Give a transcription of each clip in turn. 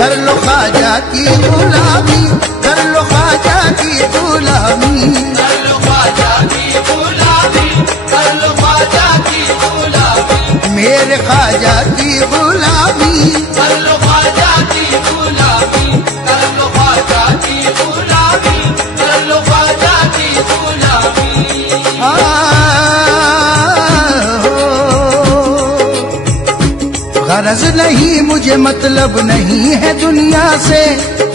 कर लो ख्वाजा की गुलामी, कर लो ख्वाजा की गुलामी, कर लो ख्वाजा की गुलामी, कर लो ख्वाजा की गुलामी, मेरे ख्वाजा की गुलामी, कर लो ख्वाजा की गुलामी, कर लो ख्वाजा की गुलामी, कर लो ख्वाजा की गुलामी। गरज नहीं मुझे मतलब नहीं है दुनिया से,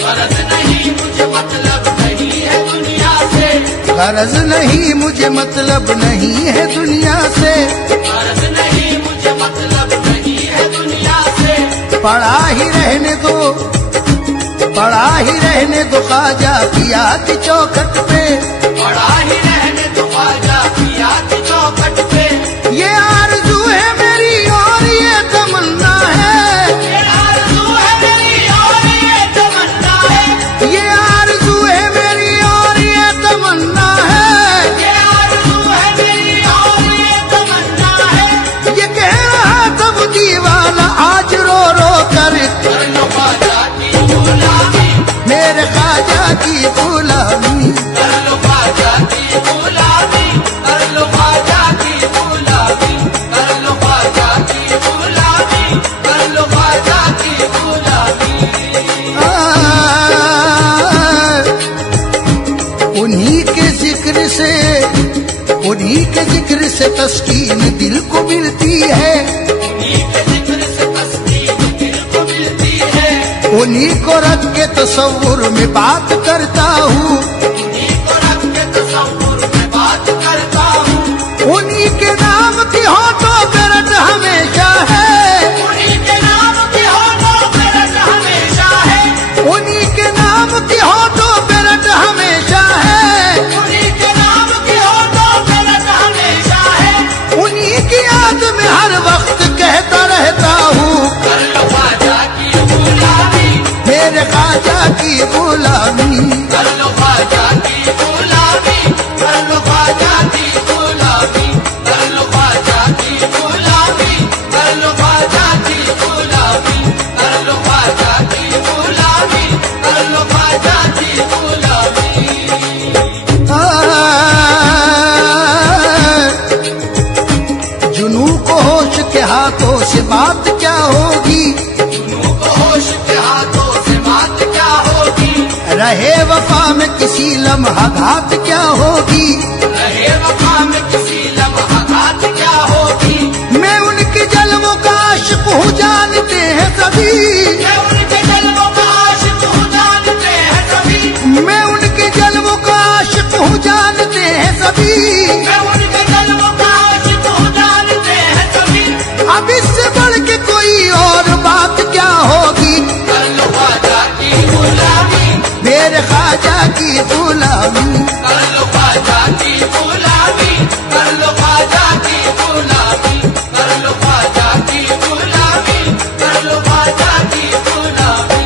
गरज नहीं मुझे मतलब नहीं है दुनिया से, गरज नहीं मुझे मतलब नहीं है दुनिया से, गरज नहीं मुझे मतलब नहीं है दुनिया से। पड़ा ही रहने दो, पड़ा ही रहने दो ख्वाजा की याद चौखट पे, पड़ा ही रहने दो ख्वाजा की याद चौखट पे। ये आरज़ू है मेरी और ये तमन्ना है, ये आरज़ू है मेरी और ये तमन्ना है, ये आरज़ू है मेरी और ये तमन्ना है, ये आरज़ू है मेरी और ये तमन्ना है। ये कह रहा तब दीवाना आज रो रो कर, कर लो ख्वाजा की गुलामी, मेरे ख्वाजा की गुलामी, कर लो ख्वाजा की गुलामी, कर लो ख्वाजा की गुलामी, कर लो ख्वाजा की गुलामी, कर लो ख्वाजा की गुलामी। उन्हीं के जिक्र से, उन्हीं के जिक्र से तस्कीन दिल को मिलती है, उन्हीं के जिक्र से तस्कीन दिल को मिलती है, उन्हीं को रख के तसव्वुर में बात करता हूँ, उन्हीं को रख के तसव्वुर में बात करता हूँ, उन्हीं के नाम की होठों पे रट हमेशा है, उन्हीं के नाम की होठों पे रट हमेशा है, उन्हीं के नाम की होठों पे रट हमेशा है, उन्हीं के नाम की होठों पे रट हमेशा है। उन्हीं की याद में हर वक्त कहता रहता हूँ, कर लो ख्वाजा की गुलामी, मेरे ख्वाजा की गुलामी, कर लो ख्वाजा की गुलामी, कर लो ख्वाजा की गुलामी, कर लो ख्वाजा की गुलामी, कर लो ख्वाजा की गुलामी, कर लो ख्वाजा की गुलामी, कर लो ख्वाजा की गुलामी। जुनू को होश के हाथों से बात क्या होगी, जुनू को होश के हाथों से बात क्या होगी, रहे वफा में किसी लम्हा घात क्या होगी, रहे वफा में किसी लम्हा घात क्या होगी। मैं उनके जलवों का आशिक हूँ जानते हैं सभी, मैं उनके जलवों का आशिक हूँ जानते हैं सभी, मैं उनके जलवों का आशिक हूँ जानते हैं सभी, मैं उनके जलवों का आशिक हूँ जानते हैं सभी। अब इससे बढ़ के कोई और बात क्या होगी, कर लो ख्वाजा की गुलामी, मेरे ख्वाजा की गुलामी, कर लो ख्वाजा की गुलामी, कर लो ख्वाजा की गुलामी, कर लो ख्वाजा की गुलामी, कर लो ख्वाजा की गुलामी।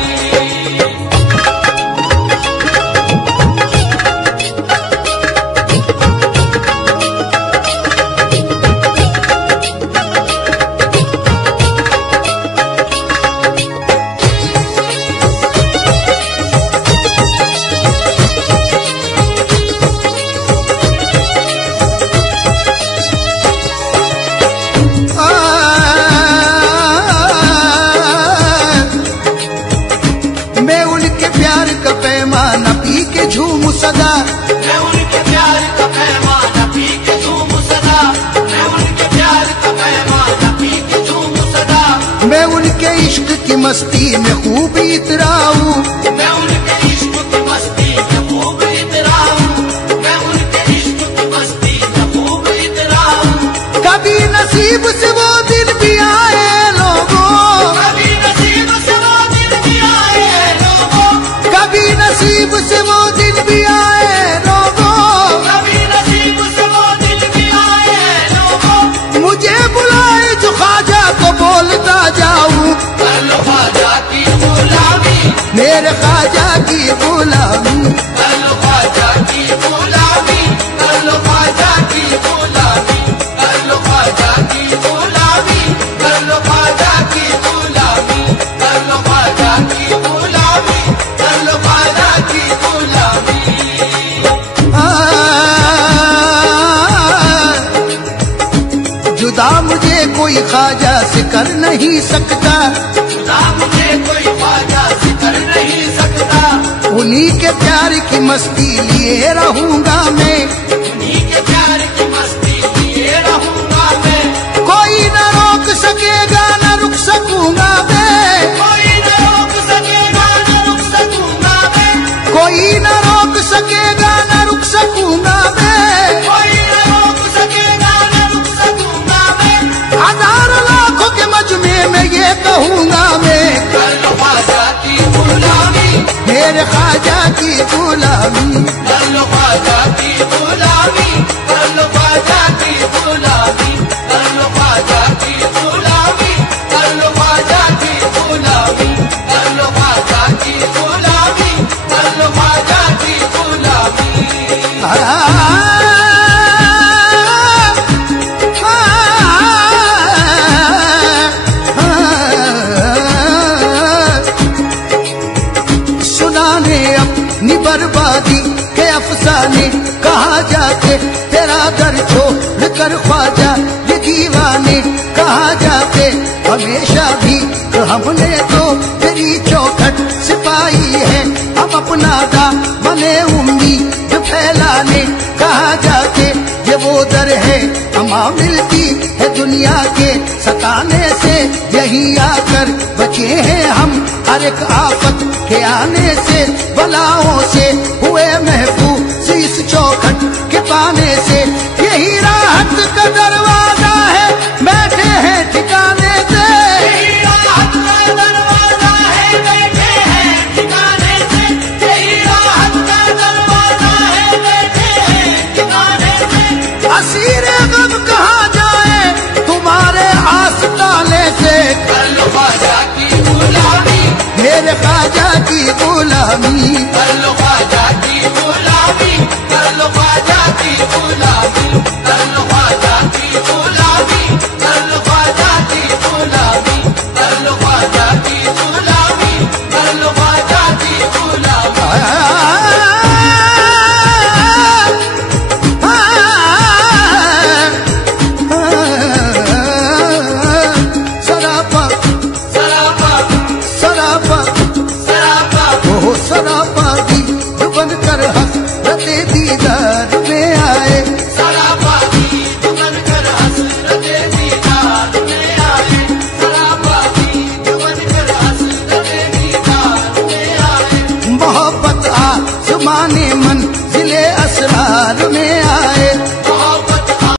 मैं उनके प्यार का पैमाना पी के झूम सदा, मैं उनके प्यार का पैमाना पी के झूम सदा, मैं उनके प्यार का पैमाना पी के झूम सदा, मैं उनके इश्क की मस्ती में खूब इतराऊं, मैं उनके इश्क की मस्ती में खूब इतराऊं, मैं उनके इश्क की मस्ती में खूब इतराऊं। कभी नसीब से वो दिन भी आए लोगों, कभी नसीब से वो दिन भी आए लोगों, कभी नसीब से वो दिन भी आए लोगों, कभी नसीब से वो दिन भी आए लोगों। मुझे बुलाए जो ख्वाजा को बोलता जाऊं, कर लो ख्वाजा की गुलामी, मेरे ख्वाजा की गुलामी, कर लो ख्वाजा की गुलामी, कर लो ख्वाजा की गुलामी, कर लो ख्वाजा की गुलामी, कर लो ख्वाजा की गुलामी, कर लो ख्वाजा की गुलामी। कोई ख्वाजा से कर नहीं सकता, खुदा मुझे कोई ख्वाजा से कर नहीं सकता। उन्हीं के प्यार की मस्ती लिए रहूंगा मैं, उन्हीं के प्यार की मस्ती लिए रहूंगा मैं। कोई न रोक सकेगा न रुक सकूंगा मैं, कोई न रोक सकेगा न रुक सकूंगा मैं। कोई न रोक सकेगा न रुक सकूंगा मैं, कोई न रोक सकेगा न रुक सकूंगा मैं। हजार लाखों के मजमे में ये कहूंगा मैं, कर लो ख्वाजा की गुलामी, मेरे ख्वाजा की गुलामी, कर लो ख्वाजा की गुलामी, कर लो ख्वाजा की गुलामी, कर लो ख्वाजा की गुलामी, कर लो ख्वाजा की गुलामी, कर लो ख्वाजा की गुलामी, कर लो ख्वाजा की गुलामी। सुनाने अपनी बर्बादी के अफसाने, कहा जाके तेरा दर छोड़ कर ख्वाजा ये दीवाने, कहा जाके हमेशा भी हमने तो तेरी चौखट सिपाही है, हम अपना दा बने उम्मीद फैलाने, कहा जाके ये वो दर है अमा मिलती है दुनिया के सताने से, यही आकर बचे हैं हम हर एक आफत के आने से, बलाओं से हुए महफूज इस चौखट के पाने से, यही राहत का दरवाजा है बैठे हैं ठिकाने से, यही राहत का दरवाजा है बैठे हैं ठिकाने से, यही राहत का दरवाजा है बैठे हैं ठिकाने से। असीरे गम कहाँ जाए तुम्हारे आस्ताने से, कर लो ख्वाजा की गुलामी, मेरे ख्वाजा की गुलामी, कर लो